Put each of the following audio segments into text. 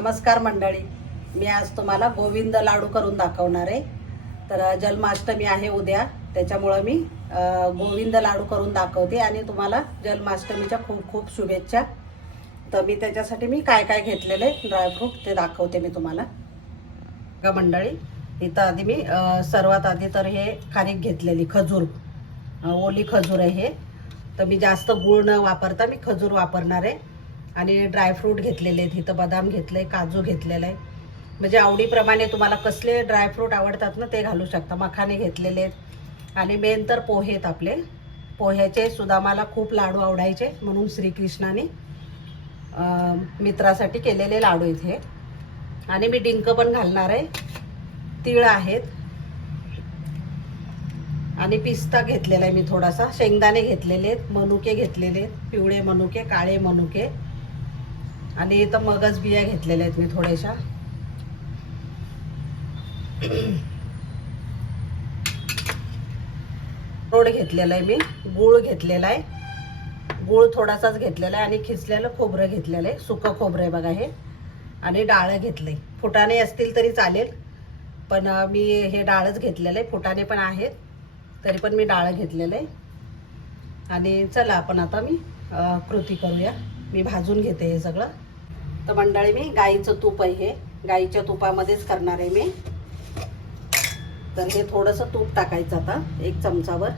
नमस्कार मंडळी. मी आज तुम्हाला गोविंद लाडू करून दाखवणार आहे. तर जन्माष्टमी आहे उद्या. त्याच्यामुळं मी गोविंद लाडू करून दाखवते आणि तुम्हाला जन्माष्टमीच्या खूप खूप शुभेच्छा. तर मी त्याच्यासाठी मी काय काय घेतलेलं आहे ड्रायफ्रूट ते दाखवते मी तुम्हाला. का मंडळी इथं आधी मी सर्वात आधी तर हे खारीक घेतलेली खजूर. ओली खजूर आहे हे. तर मी जास्त गुळ न वापरता मी खजूर वापरणार आहे. आणि ड्रायफ्रूट घेतलेले आहेत. इथं बदाम घेतले काजू घेतलेलं आहे म्हणजे आवडीप्रमाणे तुम्हाला कसले ड्रायफ्रूट आवडतात ना ते घालू शकता. मखाने घेतलेले आहेत. आणि मेन तर पोहे आहेत आपले. पोह्याचे सुद्धा मला खूप लाडू आवडायचे म्हणून श्रीकृष्णाने मित्रासाठी केलेले लाडू इथे आणि मी डिंक पण घालणार आहे. तीळ आहेत. आणि पिस्ता घेतलेला आहे मी थोडासा. शेंगदाणे घेतलेले आहेत. मनुके घेतलेले आहेत. पिवळे मनुके काळे मनुके. आणि इथं मगच बिया घेतलेल्या आहेत मी थोड्याशा. रोड घेतलेला आहे मी गूळ घेतलेला आहे. गूळ थोडासाच घेतलेला आहे आणि खिचलेलं खोबरं घेतलेलं आहे. सुकं खोबरं आहे बघा हे. आणि डाळं घेतलंय. फुटाणे असतील तरी चालेल पण मी हे डाळच घेतलेलं आहे. फुटाणे पण आहेत तरी पण मी डाळ घेतलेलं आहे. आणि चला आपण आता मी कृती करूया. मी भाजून घेते हे सगळं. तर मंडळी मी गाईचं तूप आहे हे. गाईच्या तुपामध्येच करणार आहे मी. तर हे थोडंसं तूप टाकायचं आता एक चमचावर.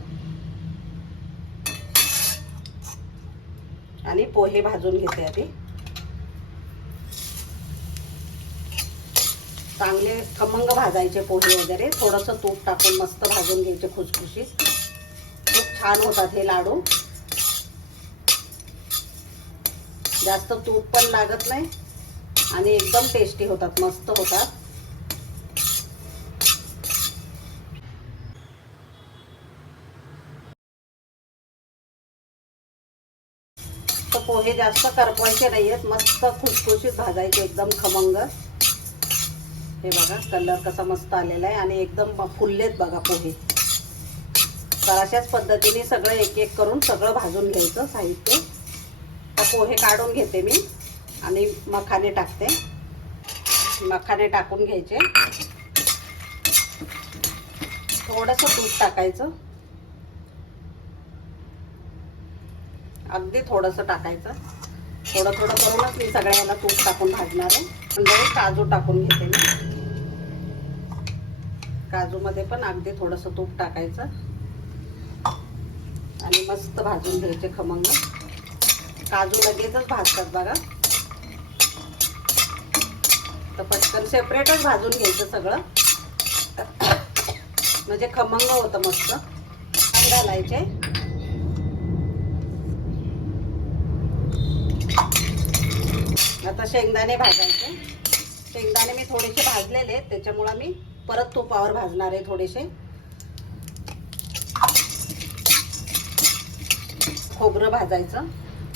आणि पोहे भाजून घेते आधी. चांगले खमंग भाजायचे पोहे वगैरे. थोडंसं तूप टाकून मस्त भाजून घ्यायचे खुसखुशीत. खूप छान होतात हे लाडू. जास्त तूप पण लागत नाही. आणि एकदम टेस्टी होतात मस्त होतात. तर पोहे जास्त करपवायचे आहेत मस्त खुसखुशीत भाजायचे एकदम खमंग. हे बघा कलर कसा मस्त आलेला आहे आणि एकदम फुललेत बघा पोहे. तर अशाच पद्धतीने सगळं एक एक करून सगळं भाजून घ्यायचं साहित्य. आता पोहे काढून घेते मी. आणि मखाने टाकते. मखाने टाकून घ्यायचे. थोडंसं तूप टाकायचं. अगदी थोडंसं टाकायचं. थोडं थोडं करूनच मी सगळ्याला तूप टाकून भाजणार आहे. पण काजू टाकून घेते मी. काजूमध्ये पण अगदी थोडंसं तूप टाकायचं. आणि मस्त भाजून घ्यायचे खमंग. काजू लगेचच भाजतात बघा. तर पटकन सेपरेटच भाजून घ्यायचं सगळं. म्हणजे खमंग होतं मस्त. घालायचे. आता शेंगदाणे भाजायचे. शेंगदाणे मी थोडेसे भाजलेले आहेत त्याच्यामुळं मी परत तुपावर भाजणार आहे थोडेसे. खोबरं भाजायचं.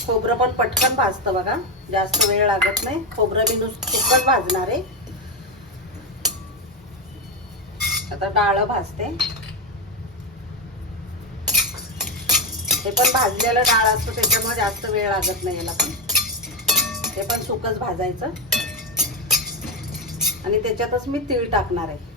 खोबरं पण पटकन भाजतं बघा. जास्त वेळ लागत नाही. खोबरं मी नुसतं भाजणार आहे. आता डाळ भाजते. हे पण भाजलेलं डाळ असतं त्याच्यामुळे जास्त वेळ लागत नाही याला पण. हे पण सुकच भाजायचं. आणि त्याच्यातच मी तीळ टाकणार आहे.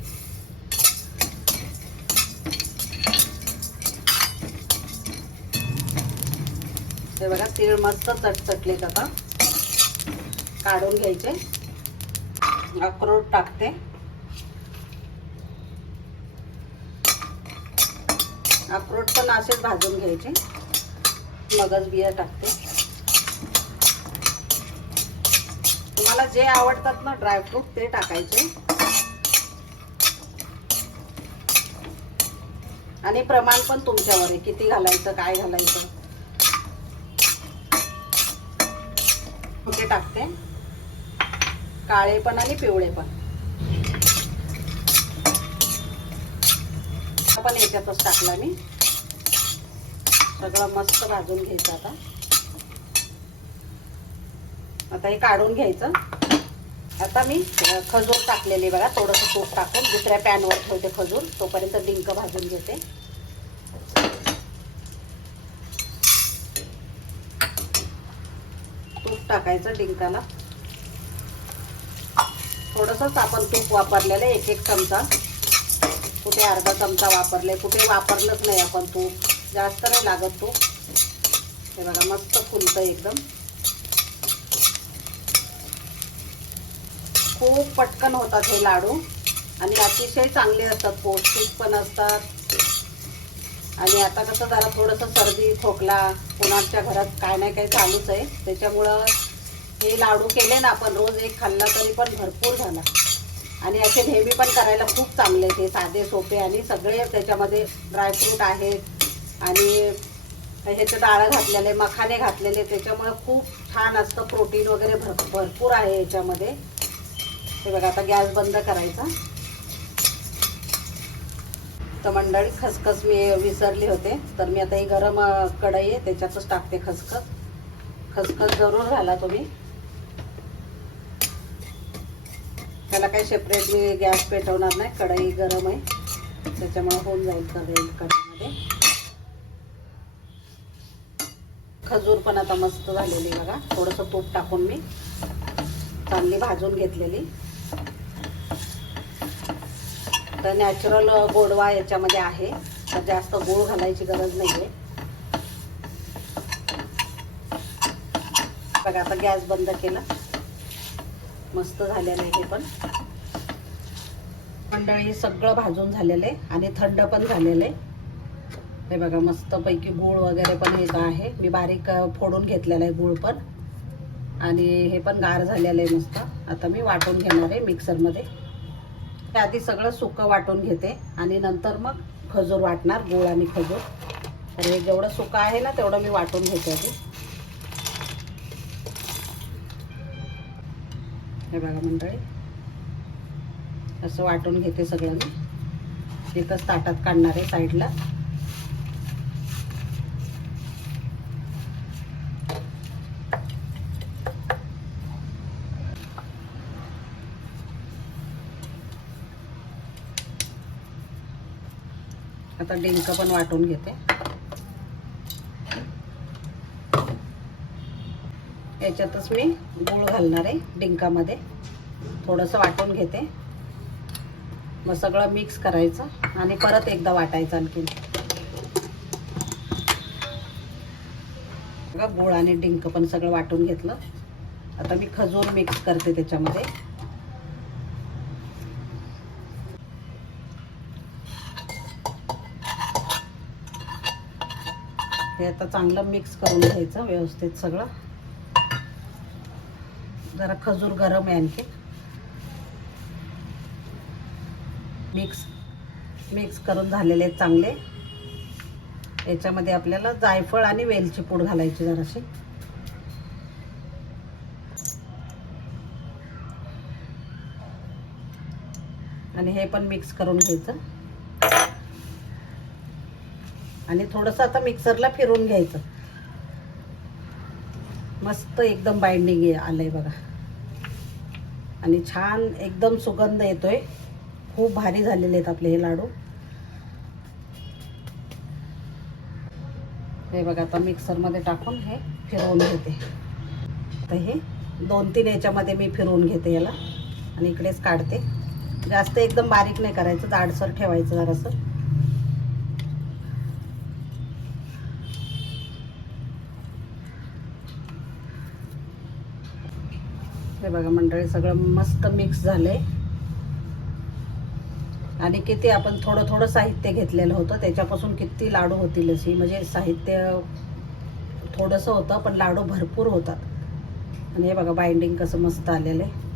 हे बघा तीळ मस्त चटचटलेत आता. काढून घ्यायचे. अक्रोड टाकते. अक्रोड पण असेच भाजून घ्यायचे. मगज बिया टाकते. तुम्हाला जे आवडतात ना ड्रायफ्रूट ते टाकायचे. आणि प्रमाण पण तुमच्यावर आहे. किती घालायचं काय घालायचं. ते टाकते? काळे पण आणि पिवळे पण हा पण याच्यातच टाकला मी. सगळं मस्त भाजून घ्यायचं आता. आता हे काढून घ्यायचं. आता मी खजूर टाकलेली बघा थोडंसं तूप टाकून. दुसऱ्या पॅनवर ठेवते खजूर तोपर्यंत डिंक भाजून घेते. तूप टाकायचं डिंकाला. थोडंसंच आपण तूप वापरलेलं आहे एक एक चमचा. कुठे अर्धा चमचा वापरले कुठे वापरलंच नाही आपण तूप. जास्त नाही लागत तूप. हे बघा मस्त फुलतं एकदम. खूप पटकन होतात हे लाडू. आणि अतिशय चांगले असतात पौष्टिक पण असतात. आणि आता कसं जरा थोडंसं सर्दी खोकला कोणाच्या घरात काय नाही काही चालूच आहे. त्याच्यामुळं हे लाडू केले ना आपण रोज एक खाल्ला तरी पण भरपूर झाला. आणि असे नेहमी पण करायला खूप चांगले ते साधे सोपे आणि सगळे त्याच्यामध्ये ड्रायफ्रूट आहेत. आणि ह्याचे डाळं घातलेले मखाने घातलेले त्याच्यामुळे खूप छान असतं. प्रोटीन वगैरे भर भरपूर आहे याच्यामध्ये. हे बघा आता गॅस बंद करायचा. तर मंडळी खसखस मी विसरली होते. तर मी आता ही गरम कढई आहे त्याच्यातच टाकते खसखस. खसखस जरूर घाला तुम्ही. त्याला काही सेपरेट मी गॅस पेटवणार नाही कढई गरम आहे. त्याच्यामुळे होऊन जाईल कढई कढईमध्ये. खजूर पण आता मस्त झालेली बघा. थोडंसं तूप टाकून मी. चांगली भाजून घेतलेली. तर नॅचरल गोडवा याच्यामध्ये आहे. तर जास्त गूळ घालायची गरज नाही आहे बघा आता गॅस बंद केला. मस्त झालेलं आहे हे पण. मंडळी सगळं भाजून झालेलं आहे आणि थंड पण झालेलं आहे. हे बघा मस्तपैकी गूळ वगैरे पण येत आहे. मी बारीक फोडून घेतलेलं आहे गूळ पण. आणि हे पण गार झालेलं आहे मस्त. आता मी वाटून घेणार आहे मिक्सरमध्ये ते आधी सगळं सुकं वाटून घेते आणि नंतर मग खजूर वाटणार गुळ आणि खजूर. तर हे जेवढं सुकं आहे ना तेवढं मी वाटून घेते आधी. हे बघा मंडळी. असं वाटून घेते सगळं मी एकच ताटात काढणार आहे साईडला. आता डिंक पण वाटून घेते. याच्यातच मी गूळ घालणार आहे डिंकामध्ये. थोडंसं वाटून घेते. मग सगळं मिक्स करायचं आणि परत एकदा वाटायचं आणखीन. बघा गूळ आणि डिंक पण सगळं वाटून घेतलं. आता मी खजूर मिक्स करते त्याच्यामध्ये. हे आता चांगलं मिक्स करून घ्यायचं व्यवस्थित सगळं. जरा खजूर गरम आहे आणखी. मिक्स मिक्स करून झालेले आहेत चांगले. याच्यामध्ये आपल्याला जायफळ आणि वेलची पूड घालायची जराशी. आणि हे पण मिक्स करून घ्यायचं. आणि थोडंसं आता मिक्सरला फिरून घ्यायचं. मस्त एकदम बाइंडिंग आलंय बघा. आणि छान एकदम सुगंध येतोय. खूप भारी झालेले आहेत आपले हे लाडू. हे बघा आता मिक्सरमध्ये टाकून हे फिरवून घेते. तर हे दोन तीन याच्यामध्ये मी फिरवून घेते याला. आणि इकडेच काढते. जास्त एकदम बारीक नाही करायचं जाडसर ठेवायचं जरासं. हे बघा मंडळी सगळं मस्त मिक्स झालंय. आणि किती आपण थोडं थोडं साहित्य घेतलेलं होतं त्याच्यापासून किती लाडू होतील अशी. म्हणजे साहित्य थोडंसं होतं पण लाडू भरपूर होतात. आणि हे बघा बाइंडिंग कसं मस्त आलेलं आहे.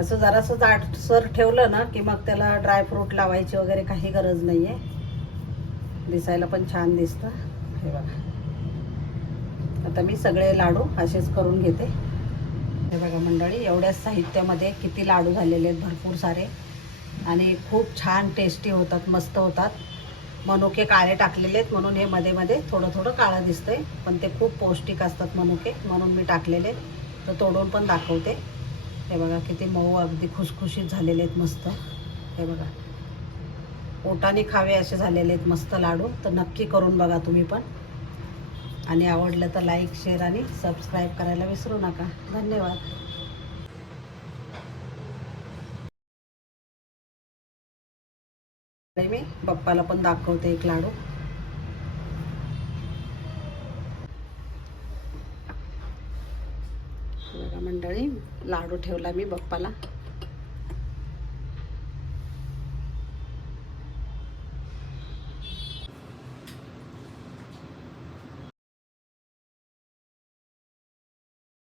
असं जरासं जाडसर ठेवलं ना की मग त्याला ड्रायफ्रूट लावायची वगैरे काही गरज नाही आहे दिसायला पण छान दिसतं. हे बघा. आता मी सगळे लाडू असेच करून घेते. हे बघा मंडळी एवढ्याच साहित्यामध्ये किती लाडू झालेले आहेत भरपूर सारे. आणि खूप छान टेस्टी होतात मस्त होतात. मनुके काळे टाकलेले आहेत म्हणून हे मध्ये मध्ये थोडं थोडं काळं दिसतंय. पण ते खूप पौष्टिक असतात मनुके म्हणून मी टाकलेले तर तोडून पण दाखवते. हे बघा किती मऊ अगदी खुशखुशीत झालेले आहेत मस्त. हे बघा. ओटाने खावे असे झालेले आहेत मस्त लाडू. तर नक्की करून बघा तुम्ही पण. आणि आवडलं तर लाईक शेअर आणि सबस्क्राईब करायला विसरू नका. धन्यवाद. मी पप्पाला पण दाखवते एक लाडू. मंडळी लाडू ठेवला मी बप्पाला